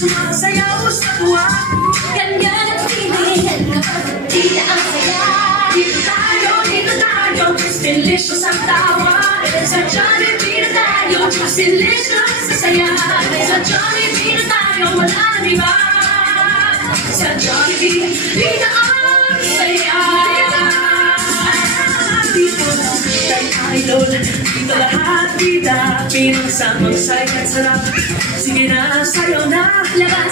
sumasayaw sa tuwa. Ganyan ang feeling kapag di na ang saya. Dito tayo, just delicious ang tawa. Sa Jollibee na tayo, just delicious sa saya. Sa Jollibee na tayo, wala nang iba. Sa Jollibee, di na ang saya. Dito lang kay idol, dito lahat bida. Pinagsamang saya at sarap. Sige na, sayo na. Labas